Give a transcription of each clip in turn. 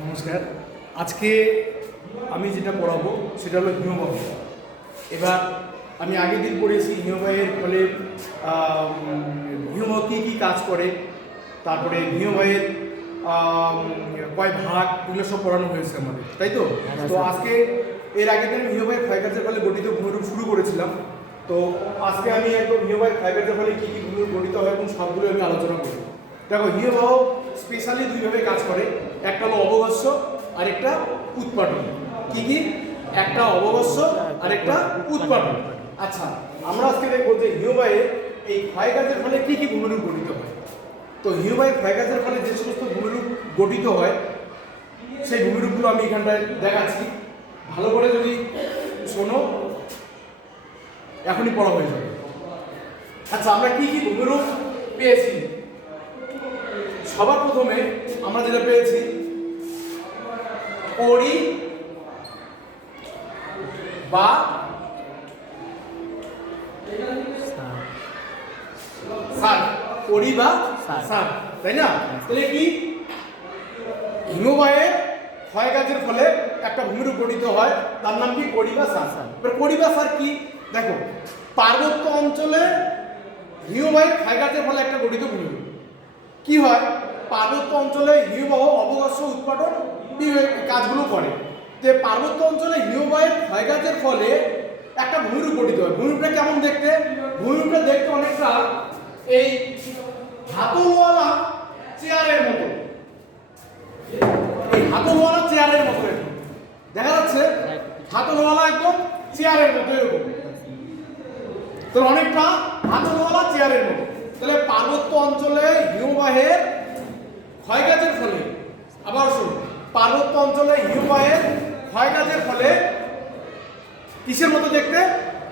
নমস্কার। আজকে আমি যেটা পড়াবো সেটা হলো হিমবাহ। এবার আমি আগের দিন পড়েছি হিমবাহের ফলে হিমবাহ কী কী কাজ করে, তারপরে হিমবাহের কয় ভাগ, এগুলো সব পড়ানো হয়েছে আমাদের, তাই তো? তো আজকে এর আগের দিন হিমবাহের ক্ষয়কার্যের ফলে গঠিত ভূমিরূপ শুরু করেছিলাম। তো আজকে আমি একদম হিমবাহের ক্ষয়কার্যের ফলে কী কী ভূমিরূপ গঠিত হয় এবং সবগুলো আমি আলোচনা করব। দেখো, হিমবাহ স্পেশালি দুইভাবে কাজ করে, একটা হলো অবঘর্ষ আর একটা উৎপাটন। কি কি? একটা অবঘর্ষ আর একটা উৎপাটন। আচ্ছা, আমরা আজকে দেখবো যে হিমবাহের এই ক্ষয়কার্যের ফলে কি কি ভূমিরূপ গঠিত হয়। তো হিমবাহের ক্ষয়কার্যের ফলে যে সমস্ত ভূমিরূপ গঠিত হয় সেই ভূমিরূপগুলো আমি এখানটায় দেখাচ্ছি। ভালো করে যদি শোনো, এখনই পড়া হয়ে যাবে। আচ্ছা, আমরা কি কি ভূমিরূপ পেয়েছি? সবার প্রথমে আমরা যেটা পেয়েছি কড়ি বা সার, কড়ি বা সার, তাই না? তাহলে কি হিমবাহের ক্ষয়কার্যের ফলে একটা ভূমিরূপ গঠিত হয়, তার নাম কি? কড়ি বা সার। এবার কড়ি বা সার কি? দেখো, পার্বত্য অঞ্চলে হিমবাহের ক্ষয়কার্যের ফলে একটা গঠিত ভূমিরূপ কি হয়? পার্বত্য অঞ্চলে হিমবাহ অবঘর্ষ উৎপাদন কাজগুলো করে। যে পার্বত্য অঞ্চলে হিমবাহের ক্ষয়কার্যের ফলে একটা ভূমিরূপ গঠিত হয়। ভূমিরূপটা কেমন দেখতে? ভূমিরূপটা দেখতে অনেকটা এই হাতলওয়ালা চেয়ারের মতো। এই হাতলওয়ালা চেয়ারের মতো দেখা যাচ্ছে, হাতলওয়ালা একদম চেয়ারের মতো এরকম। তো অনেকটা হাতলওয়ালা চেয়ারের মতো। তাহলে পার্বত্য অঞ্চলে হিমবাহের ক্ষয়কার্যের ফলে, আবার শুনুন, পার্বত্য অঞ্চলে হিমবাহের ক্ষয়কার্যের ফলে কিসের মতো দেখতে?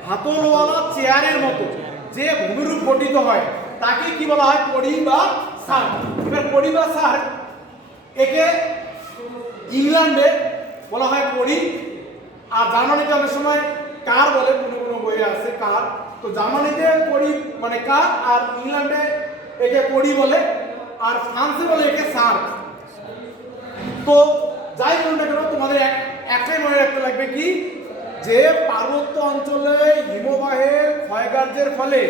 হাতলওয়ালা চেয়ারের মতো যে ভূমিরূপ গঠিত হয় তাকে কি বলা হয়? কড়ি বা সার। এবার কড়ি বা সার, একে ইংল্যান্ডে বলা হয় কড়ি, আর জার্মানিতে অনেক সময় কার বলে, কোনো কোনো বইয়ে আছে কার। তো জার্মানিতে কড়ি মানে কার, আর ইংল্যান্ডে একে কড়ি বলে, আর ফ্রান্সে বলে একে সার। তো যাই বলুন না কেন, তোমাদের একটাই মনে রাখতে লাগবে কি, যে পার্বত্য অঞ্চলে হিমবাহের ক্ষয়কার্যের ফলে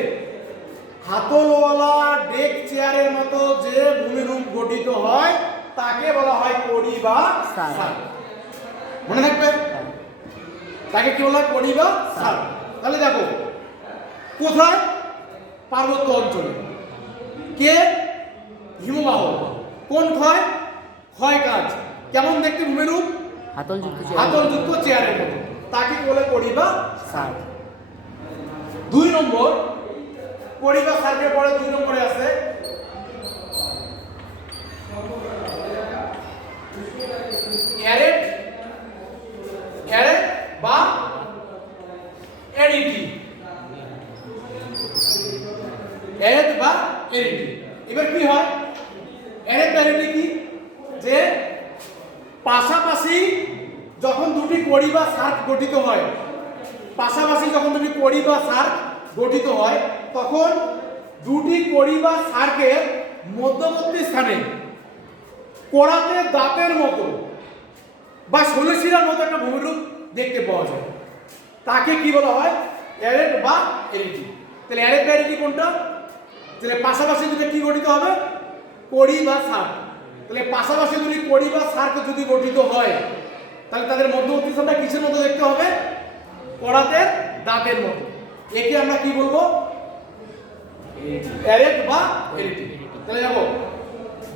হাতলওয়ালা ডেক চেয়ারের মতো যে ভূমিরূপ গঠিত হয় তাকে বলা হয় কড়ি বা সার। মনে থাকবে, তাকে কি বলা হয়? কড়ি বা সার। তাহলে দেখো, কোথায়? পার্বত্য অঞ্চলে। কে? হিমবাহ। কোন ক্ষয়? ক্ষয় কাজ। কেমন দেখতে ভূমিরূপ? হাতলযুক্ত চেয়ারের মতো, তাকে বলে কড়ি বা সার। 2 নম্বর, কড়ি বা সারকে পরে 2 নম্বরে আছে অ্যারেট, অ্যারেট বা এডিটি। অ্যারেট বা এডিটি। এবার কি হয়? অ্যারেট বা এডিটি কি? যে পাশাপাশি যখন দুটি কড়ি বা সার্ক গঠিত হয়, পাশাপাশি যখন দুটি কড়ি বা সার্ক গঠিত হয়, তখন দুটি কড়ি বা সার্কের মধ্যবর্তী স্থানে কোড়াতে দাঁতের মতো বা শৈলশিরার মতো একটা ভূমিরূপ দেখতে পাওয়া যায়। তাকে কি বলা হয়? অ্যারেট বা এডিটি। তাহলে অ্যারেট বা এডিটি কোনটা? তাহলে পাশাপাশি দুটো কি গঠিত হবে? কড়ি বা সার্ক। তাহলে পাশাপাশি দুটি কড়ি বা সার্ক যদি গঠিত হয়, তাহলে তাদের মধ্যবর্তী স্থানটা কিসের মতো দেখতে হবে? কড়াতে দাঁতের মতো। একে আমরা কি বলবো? অ্যারেট বা এডিটি। তাহলে দেখো,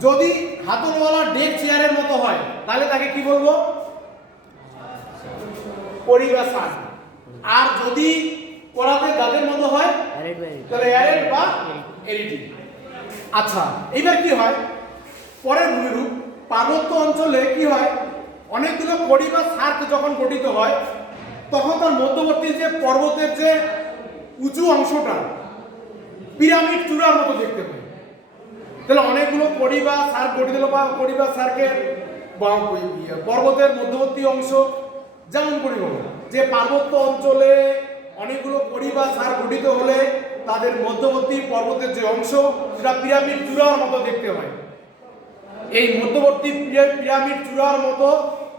যদি হাতলওয়ালা ডেক চেয়ারের মতো হয় তাহলে তাকে কি বলবো? কড়ি বা সার। আর যদি কড়াতে দাঁতের মতো হয় তাহলে অ্যারেট বা এডিটি। আচ্ছা, এবার কি হয়? পরের ভূমিরূপ, পার্বত্য অঞ্চলে কি হয়? অনেকগুলো কড়ি বা সার্ক যখন গঠিত হয় তখন তার মধ্যবর্তী যে পর্বতের যে উঁচু অংশটা পিরামিড চূড়ার মতো দেখতে পাই। তাহলে অনেকগুলো কড়ি বা সার্ক গঠিত হলো, বা কড়ি বা সার্কের পর্বতের মধ্যবর্তী অংশ যেমন করি বলো, যে পার্বত্য অঞ্চলে অনেকগুলো কড়ি বা সার্ক গঠিত হলে তাদের মধ্যবর্তী পর্বতের যে অংশ সেটা পিরামিড চূড়ার মতো দেখতে হয়। এই মধ্যবর্তী পিরামিড চূড়ার মতো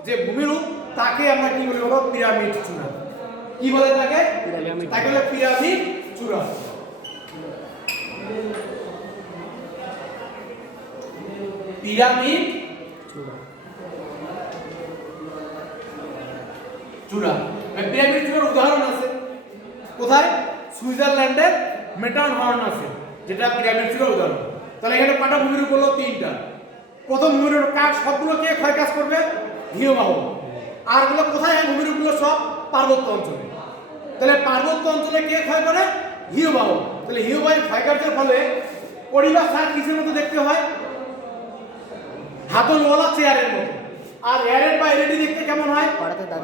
যে ভূমিরূপ তাকে আমরা কি বলি বলো? পিরামিড চূড়া। কি বলে তাকে? তাকে বলে পিরামিড চূড়া। পিরামিড চূড়া। পিরামিড চূড়ার উদাহরণ আছে কোথায়? সুইজারল্যান্ডের মেটারহর্ন আছে, যেটা পিরামিড চূড়ার উদাহরণ। তাহলে এখানে কয়টা ভূমিরূপ হলো? 3টা। প্রথম ভূমিরূপ কাজ সবগুলো কে ক্ষয় কাজ করবে? হিমবাহ। আর গুলো কোথায়? ভূমিরূপগুলো সব পার্বত্য অঞ্চলে। তাহলে পার্বত্য অঞ্চলে কে ক্ষয় করে? হিমবাহ। তাহলে হিমবাহের ক্ষয়কার্যের ফলে পরিবেশ আর কিসের মতো দেখতে হয়? হাতলওয়ালা চেয়ারের মতো। আর এয়ারের বা এলইডি দেখতে কেমন হয়?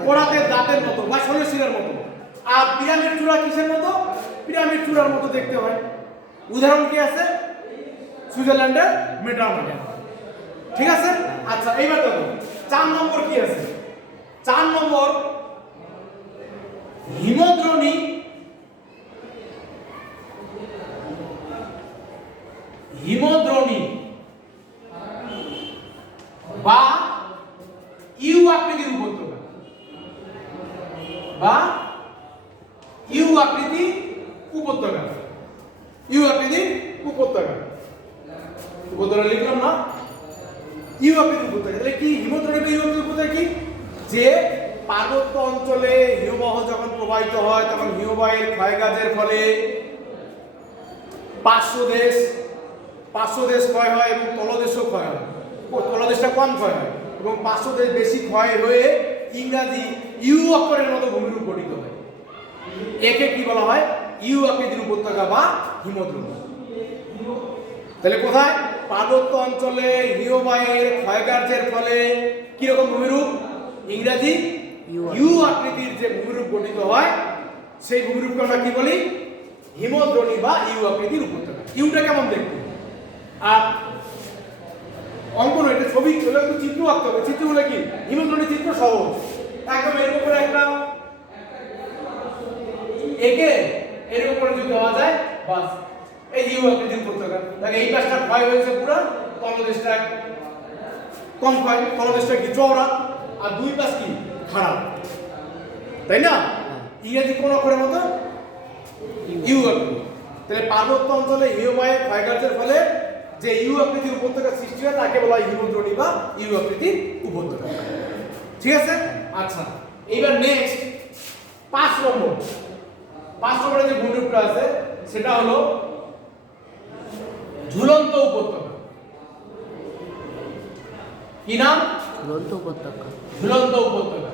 পোড়াতে দাঁতের মতো বা ষোলশিরার মতো। আর পিরামিড চূড়া কিসের মতো? পিরামিড চূড়ার মতো দেখতে হয়। উদাহরণ কি আছে? সুইজারল্যান্ডের মেটারহর্ন। ঠিক আছে? আচ্ছা, এইবার দেখো 4 নম্বর কি আছে? 4 নম্বর হিমদ্রোণী বা ইউ আকৃতির উপত্যকা বা ইউ আকৃতির উপত্যকা। ইউ আকৃতির উপত্যকা লিখলাম না? ইউ আকৃতির উপত্যকা। তাহলে কি হিমদ্রোণী বা ইউ আকৃতির উপত্যকা কি? যে পার্বত্য অঞ্চলে হিমবাহ যখন প্রবাহিত হয় তখন হিমবাহের ক্ষয়কাজের ফলে পার্শ্ব দেশ ক্ষয় হয় এবং তলদেশও ক্ষয় হয়। তলদেশটা কম ক্ষয় হয় এবং পার্শ্ব দেশ বেশি ক্ষয় হয়ে ইংরাজি ইউ অক্ষরের মতো ভূমিরূপ গঠিত হয়। একে কি বলা হয়? ইউ আকৃতির উপত্যকা বা হিমদ্রোণী। তাহলে কোথায়? পার্বত্য অঞ্চলে হিমবাহের ক্ষয়কার্যের ফলে কি রকম ভূমিরূপ? ইংরাজি ইউ আকৃতির যে ভূমিরূপ গঠিত হয় সেই ভূমিরূপকে আমরা কি বলি? হিমদ্রোণী বা ইউ আকৃতির উপত্যকা। ইউটা কেমন দেখতে? আর অঙ্কন এটা ছবি হলে একটু চিত্র আঁকতে হবে। চিত্রগুলো কি? হিমদ্রোণী চিত্র সহজ, একদম এর উপরে একটা একে এর উপরে যদি দেওয়া যায় বাস এই ইউ আকৃতির উপত্যকা। দেখো এই পাশটা ক্ষয় হয়েছে পুরো, তলদেশটা কম ক্ষয়, তলদেশটা কি চওড়া, আর দুই পাশ কি খারাপ, তাই না? ইংরেজি কোন অক্ষরের মতো? ইউ আকৃতি। তাহলে পার্বত্য অঞ্চলে হিমবাহের ক্ষয়কার্যের ফলে যে ইউ আকৃতির উপত্যকা সৃষ্টি হয় তাকে বলা হয় হিমদ্রোণী বা ইউ আকৃতির উপত্যকা। ঠিক আছে? আচ্ছা, এইবার নেক্সট 5 নম্বরে যে ভূমিরূপটা আছে সেটা হলো ঝুলন্ত উপত্যকা। কি নাম? ঝুলন্ত উপত্যকা। ঝুলন্ত উপত্যকা।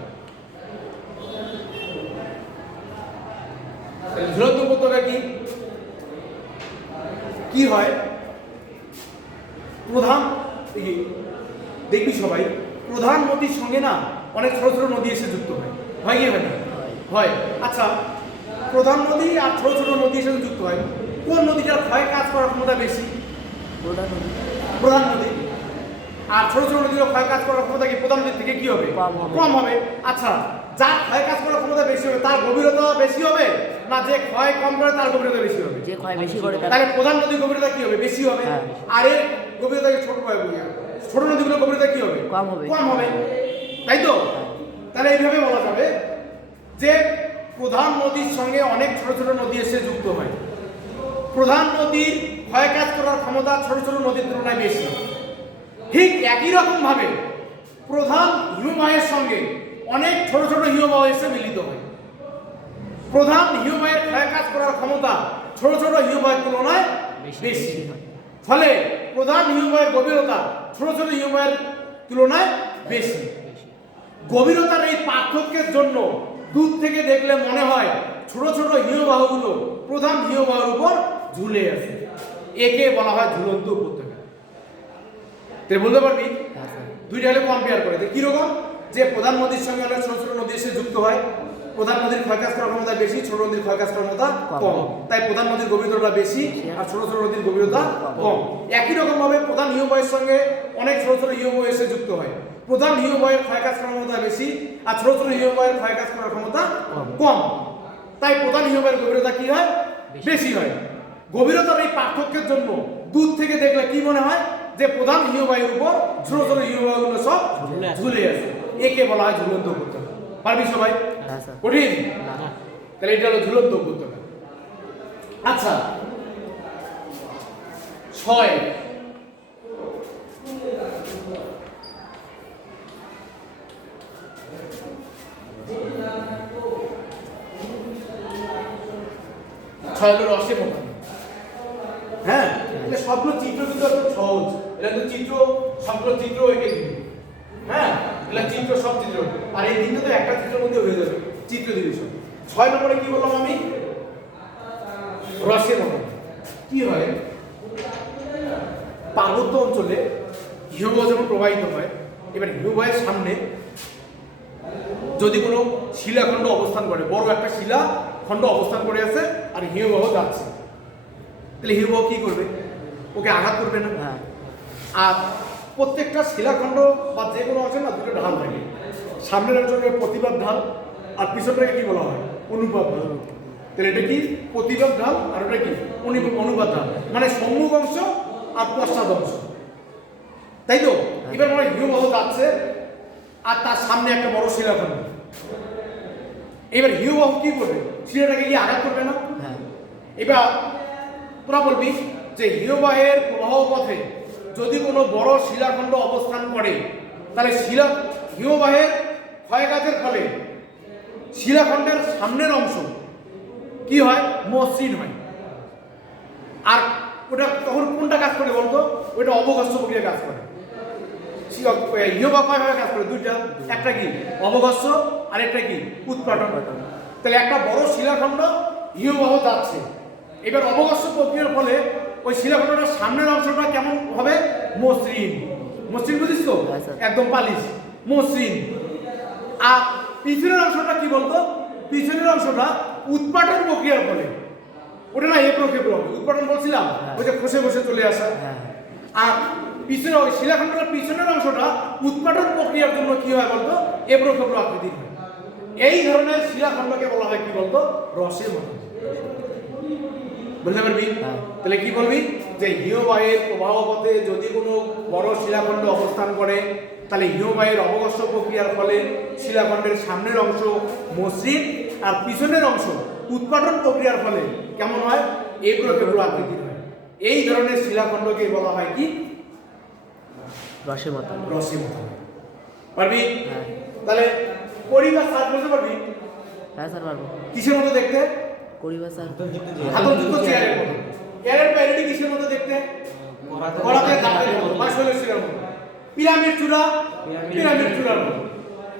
ঝুলন্ত উপত্যকা কি হয়? প্রধান দেখবি সবাই প্রধান নদীর সঙ্গে না অনেক ছোট ছোট নদী এসে যুক্ত হয়। হয় কি হয় না? হয়। আচ্ছা, প্রধান নদী আর ছোট ছোট নদী এসে যুক্ত হয়, কোন নদীটার ক্ষয় কাজ করার ক্ষমতা বেশি? প্রধান নদী। আর ছোট ছোট নদীর ক্ষয় কাজ করার ক্ষমতা কি প্রধান নদীর থেকে কি হবে? কম হবে। আচ্ছা, যার ক্ষয় কাজ করার ক্ষমতা বেশি হবে তার গভীরতা বেশি হবে না যে ক্ষয় কম করে তার গভীরতা বেশি হবে? যে ক্ষয় বেশি করে তাহলে প্রধান নদীর গভীরতা কি হবে? বেশি হবে। আর এর গভীরতা ছোট নদীগুলোর গভীরতা কি হবে? কম হবে। তাই তো? তাহলে এইভাবে বলা যাবে যে প্রধান নদীর সঙ্গে অনেক ছোট ছোট নদী এসে যুক্ত হয়। প্রধান নদীর ক্ষয় কাজ করার ক্ষমতা ছোট ছোট নদীর তুলনায় বেশি। ঠিক একই রকম ভাবে প্রধান হিমবাহের সঙ্গে অনেক ছোট ছোট হিমবাহ এসে মিলিত হয়। প্রধান হিমবাহের ক্ষয় কাজ করার ক্ষমতা ছোট ছোট হিমবাহের তুলনায় বেশি। ফলে প্রধান হিমবাহের গভীরতা ছোট ছোট হিমবাহের তুলনায় বেশি। গভীরতার এই পার্থক্যের জন্য দূর থেকে দেখলে মনে হয় ছোট ছোট হিমবাহগুলো প্রধান হিমবাহের উপর ঝুলে আছে। একে বলা হয় ঝুলন্ত উপত্যকা। তুই বলতে পারবি দুইটা হলে কম্পেয়ার করে কি রকম? যে প্রধান নদীর সঙ্গে অনেক ছোট ছোট নদী এসে যুক্ত হয়, প্রধান নদীর ক্ষয়কাজ করার ক্ষমতা বেশি, ছোট নদীর ক্ষয়কাজ করার ক্ষমতা কম। তাই প্রধান নদীর গভীরতা বেশি আর ছোট ছোট নদীর গভীরতা কম। একই রকম ভাবে প্রধান হিমবাহের সঙ্গে অনেক ছোট ছোট হিমবাহ এসে যুক্ত হয়, প্রধান হিমবাহের ক্ষয়কাজ করার ক্ষমতা বেশি আর ছোট ছোট হিমবাহের ক্ষয়কাজ করার ক্ষমতা কম। তাই প্রধান হিমবাহের গভীরতা কি হয়? বেশি হয়। গভীরতার এই পার্থক্যের জন্য দূর থেকে দেখলে কি মনে হয়? যে প্রধান হিমবাহের উপর ছোট ছোট হিমবাহগুলো সব ঝুলে আছে, একে বলা হয় ঝুলন্ত উপত্যকা। পারবি সবাই? কঠিন? তাহলে এটা হলো ঝুলন্ত উপত্যকা। আচ্ছা 6 হলো রসে মোটা। হ্যাঁ, এটা সবগুলো চিত্র কিন্তু একদম সহজ। এটা তো চিত্র, সবগুলো চিত্র এঁকে দিবি। হ্যাঁ, এটা চিত্র, সব চিত্র। আর এই দিনটা তো একটা চিত্রের মধ্যে হয়ে যাবে, চিত্র দিবি সব। 6 নম্বরে কি বললাম আমি? রসে মোটা। কি হয়, পার্বত্য অঞ্চলে হিমবাহ যখন প্রবাহিত হয়, এবার হিমবাহের সামনে যদি কোনো শিলাখণ্ড অবস্থান করে, বড় একটা শিলাখণ্ড অবস্থান করে আছে আর হিমবাহ যাচ্ছে, তাহলে হিমবাহ কি করবে? ওকে আঘাত করবে না? আর প্রত্যেকটা শিলাখণ্ড বা যে কোনো অংশে না দুটো ঢাল থাকে, সামনের অংশকে প্রতিবাদ ঢাল আর পিছনটাকে কি বলা হয়? অনুপাত ঢাল। তাহলে এটা কি? প্রতিবাদ ঢাল আর ওটা কি? অনুপাত ঢাল, মানে সম্মুখ অংশ আর পশ্চাৎ অংশ, তাই তো? এবার মানে হিমবাহ যাচ্ছে আর তার সামনে একটা বড় শিলাখণ্ড, এবার হিমবাহ কি করবে? শিলাটাকে কি আঘাত করবে না? এবার তোরা বলবি যে হিমবাহের প্রবাহ পথে যদি কোনো বড় শিলাখণ্ড অবস্থান করে, তাহলে হিমবাহের ক্ষয়ঘাতের ফলে শিলাখণ্ডের সামনের অংশ কি হয়? মসৃণ হয়। আর ওটা তখন কোনটা কাজ করে বলতো? ওইটা অবঘর্ষ প্রক্রিয়া কাজ করে। হিমবাহ কয়ভাবে কাজ করে? দুইটা, একটা কি অবঘর্ষ আর একটা কি উৎপাটন। তাহলে একটা বড় শিলাখণ্ড হিমবাহ যাচ্ছে, এবার অবঘর্ষ প্রক্রিয়ার ফলে ওই শিলাখণ্ডটার সামনের অংশটা কেমন হবে? মসৃণ। মসৃণ বুঝিস তো? একদম পালিশ, মসৃণ। আর পিছনের অংশটা কি বলতো? পিছনের অংশটা উৎপাটন প্রক্রিয়ার ফলে, ওটা না এবড়ো খেবড়ো হবে। উৎপাটন বলছিলাম, ওই যে খসে খসে চলে আসা। আর পিছনে ওই শিলাখণ্ডটার পিছনের অংশটা উৎপাটন প্রক্রিয়ার জন্য কি হয় বলতো? এবড়ো খেবড়ো আকৃতির হয়। এই ধরনের শিলাখণ্ডকে বলা হয় কি বলতো? রসের মতো। বুঝতে পারবি? তাহলে কি বলবি? যে হিমবাহের প্রবাহ পথে যদি কোনো বড় শিলাখণ্ড অবস্থান করে, তাহলে হিমবাহের অবঘর্ষ প্রক্রিয়ার ফলে শিলাখণ্ডের সামনের অংশ মসৃণ আর পিছনের অংশ উৎপাটন প্রক্রিয়ার ফলে কেমন হয়? এবড়ো খেবড়ো আকৃতির হয়। এই ধরনের শিলাখণ্ডকে বলা হয় কি? রসের মতো। রসের মতো। পারবি? তাহলে পরিবার সাজ বলতে পারবি? হ্যাঁ স্যার পারবো। কিসের মতো দেখতে? পরিবার স্যার হাতলযুক্ত চেয়ারের মতো। এর বাইরেটি কিসের মতো দেখতে? করাতে দাঁতের মতো বা শৈলশিরার মতো। পিরামিড চূড়া, পিরামিড চূড়ার মতো।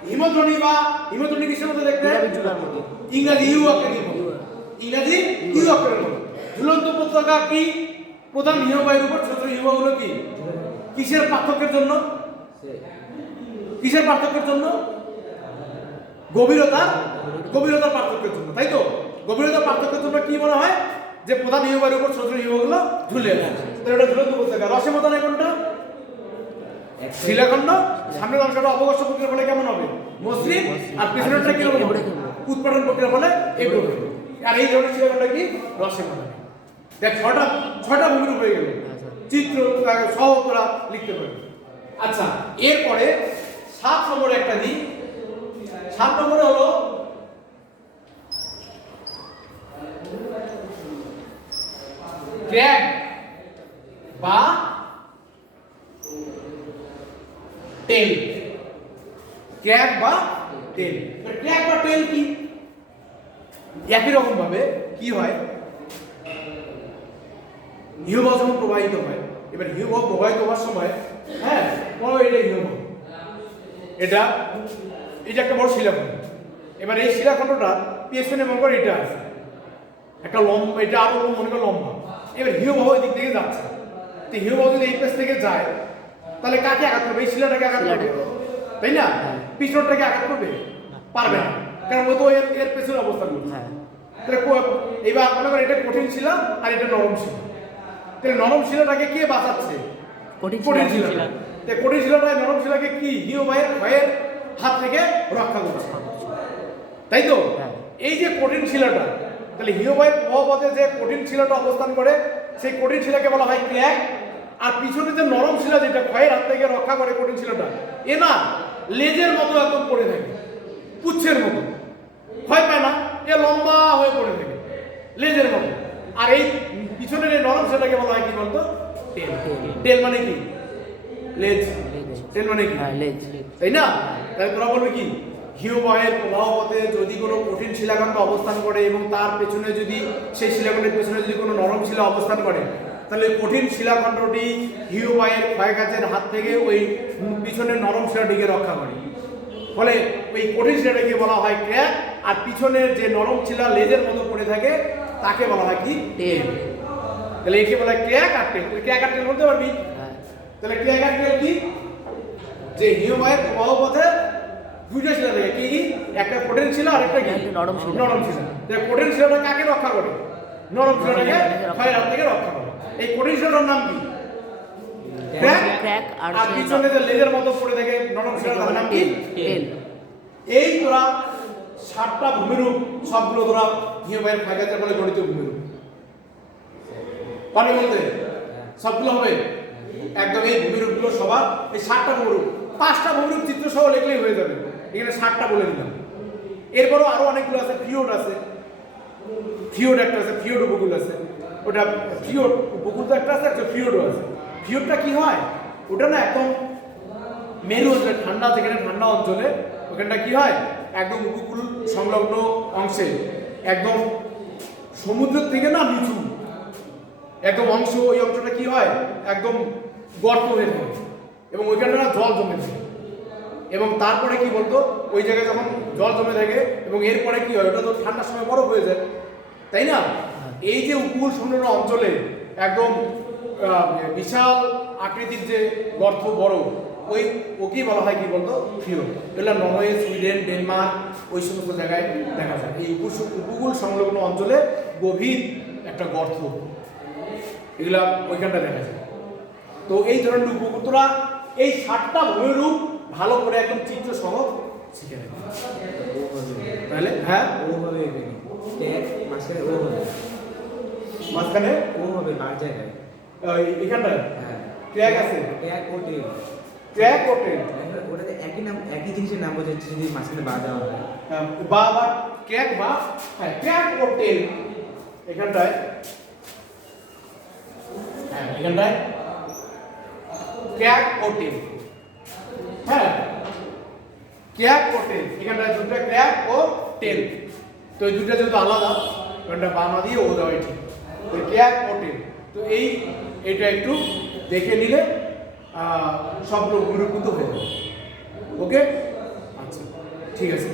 হিমদ্রোণী বা হিমদ্রোণী কিসের মতো দেখতে? পিরামিড চূড়ার মতো। ইংরাজি ইউ অক্ষরের মতো। ইংরাজি ইউ অক্ষরের মতো। ঝুলন্ত উপত্যকা কি? প্রধান হিমবাহের উপর ছোট হিমবাহগুলো কি? কিসের পার্থক্যের জন্য? কিসের পার্থক্যের জন্য? গভীরতার পার্থক্যের জন্য, তাই তো? গভীরতার পার্থক্যের জন্য কি মনে হয়? যে প্রধান হিমবাহের উপর ছোট হিমবাহগুলো ঝুলে আছে, তাহলে এটা ঝুলন্ত উপত্যকা। রসের মতো নয় কোনটা? শিলাখণ্ড সামনের অংশটা অবঘর্ষ প্রক্রিয়ার ফলে কেমন হবে? মসৃণ। আর পিছনেরটা কি হবে? উৎপাটন প্রক্রিয়ার ফলে এবড়ো খেবড়ো। আর এই ধরনের শিলাখণ্ড কি? রসের মতো। দেখ ছয়টা ভূমির হয়ে গেল, চিত্র সহ তোরা লিখতে পারবে। আচ্ছা, এরপরে 7 নম্বরে একটা দিই। 7 নম্বরে হলো ক্র্যাক বা টেল। ক্র্যাক বা টেল। ক্র্যাক বা টেল কি? একই রকম ভাবে কি হয়, হিমবাহ যখন প্রবাহিত হয়, এবার হিমবাহ প্রবাহিত হওয়ার সময়, হ্যাঁ, এটা হিমবাহ, এটা একটা বড় শিলাখণ্ড। এবার এই শিলাখণ্ডটা পেছনে মনে করো এটা আছে একটা লম্বা, এটা আরো মনে করো লম্বা। এবার হিমবাহ এই দিক থেকে যাচ্ছে, তো হিমবাহ যদি এই পেছ থেকে যায়, তাহলে কাকে আঘাত করবে? এই শিলাটাকে আঘাত করবে, তাই না? পিছনটাকে আঘাত করবে? পারবে না, কারণ ও তো এর পেছনে অবস্থান করছে। তাহলে এবার মনে করো এটা কঠিন শিলা আর এটা নরম শিলা, তাহলে নরম শিলাটাকে কে বাঁচাচ্ছে? কঠিন শিলা। কঠিন শিলাটা নরম শিলাকে কি হিমবাহের ক্ষয়ের হাত থেকে রক্ষা করছে, তাই তো? এই যে কঠিন শিলাটা, তাহলে হিমবাহের প্রবাহ পথে যে কঠিন শিলাটা অবস্থান করে, সেই কঠিন শিলাকে বলা হয় ক্র্যাক আর পিছনে যে নরম শিলা যেটা ক্ষয়ের হাত থেকে রক্ষা করে কঠিন শিলাটা, এ না লেজের মতো একদম পড়ে থাকে, পুচ্ছের মতো, ক্ষয় পায় না, এ লম্বা হয়ে পড়ে থাকে লেজের মতো। আর এই পিছনের এই নরম শিলাটাকে বলা হয় কি বলতো? টেল। টেল মানে কি? লেজ। টেল মানে কি? লেজ। তাই না? তাহলে তোরা বলবে কি, হিমবাহের প্রবাহ পথে যদি কোনো কঠিন শিলাখণ্ড অবস্থান করে এবং তার পেছনে যদি সেই শিলাখণ্ডের পেছনে যদি কোনো নরম শিলা অবস্থান করে, তাহলে কঠিন শিলাখণ্ডটি হিমবাহের ক্ষয়কাজের হাত থেকে ওই পিছনের নরম শিলাটিকে রক্ষা করে। ফলে ওই কঠিন শিলাটাকে বলা হয় ক্র্যাক, আর পিছনের যে নরম শিলা লেজের মতো পড়ে থাকে তাকে বলা হয় কি? টেল। তাহলে একে বলা হয় ক্র্যাক আর টেল। ক্র্যাক আর টেল বলতে পারবি? তাহলে ক্র্যাক আর টেল কি? যে হিমবাহের প্রবাহ পথে দুইটা শিলা থাকে, কি কি? একটা কঠিন শিলা আর একটা কি? নরম শিলা। নরম শিলা। তাহলে কঠিন শিলাটা কাকে রক্ষা করে? নরম শিলাটাকে ক্ষয়ের হাত থেকে রক্ষা করে। এই কঠিন শিলাটার নাম কি? ক্র্যাক। আর পিছনে যে লেজের মতো পড়ে থাকে নরম শিলাটার নাম কি? টেল। এই তোরা 7টা ভূমিরূপ সবগুলো তোরা হিমবাহের ক্ষয়কাজের ফলে গঠিত ভূমিরূপ পারবি বলতে? সবগুলো হবে একদম। এই ভূমিরূপগুলো সবার এই 7টা ভূমিরূপ, 5টা ভূমিরূপ চিত্র সহ লিখলেই হয়ে যাবে। এখানে 7টা বলে দিলাম। এরপরও আরো অনেকগুলো আছে। ফিওড আছে, ফিওড একটা আছে, ফিওড উপকূল আছে। ওটা ফিওড উপকূল তো একটা আছে, একটা ফিওডও আছে। ফিওডটা কি হয়? ওটা না একদম মেরু অঞ্চলে, ঠান্ডা, যেখানে ঠান্ডা অঞ্চলে ওখানটা কি হয়, একদম উপকূল সংলগ্ন অংশে একদম সমুদ্রের থেকে না নিচু একদম অংশ, ওই অংশটা কি হয়, একদম গর্ত হয়ে থাকে এবং ওইখানটা না জল জমে থাকে। এবং তারপরে কি বলতো, ওই জায়গায় যখন জল জমে থাকে এবং এরপরে কি হয়, ওটা তো ঠান্ডার সময় বরফ হয়ে যায়, তাই না? এই যে উপকূল সংলগ্ন অঞ্চলে একদম বিশাল আকৃতির যে গর্ত বড়, ওকেই বলা হয় কি বলতো? ফিওড। এগুলো নরওয়ে, সুইডেন, ডেনমার্ক ওই সমস্ত জায়গায় দেখা যায়। এই উপকূল সংলগ্ন অঞ্চলে গভীর একটা গর্ত, এগুলা ওইখানটা দেখা যায়। তো এই ধরনের উপকূল তোরা এই 7টা ভূমিরূপ ভালো করে একদম চিত্র সহ শিখে নেবে। তাহলে হ্যাঁ, ও হবে মাঝখানে ও হবে, মাঝখানে ও হবে বার জায়গায়। এখানটায় হ্যাঁ, ক্র্যাক আছে, ট্যাগ ও টেল। ক্র্যাক ও টেল। ওটাতে একই নাম, একই জিনিসের নাম বোঝাচ্ছে যদি মাঝখানে বার দেওয়া হয়। বা ক্র্যাক বা হ্যাঁ ক্র্যাক ও টেল। এখানটায় হ্যাঁ, এখানটায় ক্র্যাক ও টেল। হ্যাঁ, ক্র্যাক ও টেল। এখানটায় দুটো ক্র্যাক ও টেল। তো এই দুটো যেহেতু আলাদা, ওখানটা বামা দিয়ে ও দেওয়াই ঠিক। তো ক্র্যাক ও টেল। তো এইটা একটু দেখে নিলে সবগুলো গুরুত্ব হয়ে যাবে। ওকে, আচ্ছা ঠিক আছে।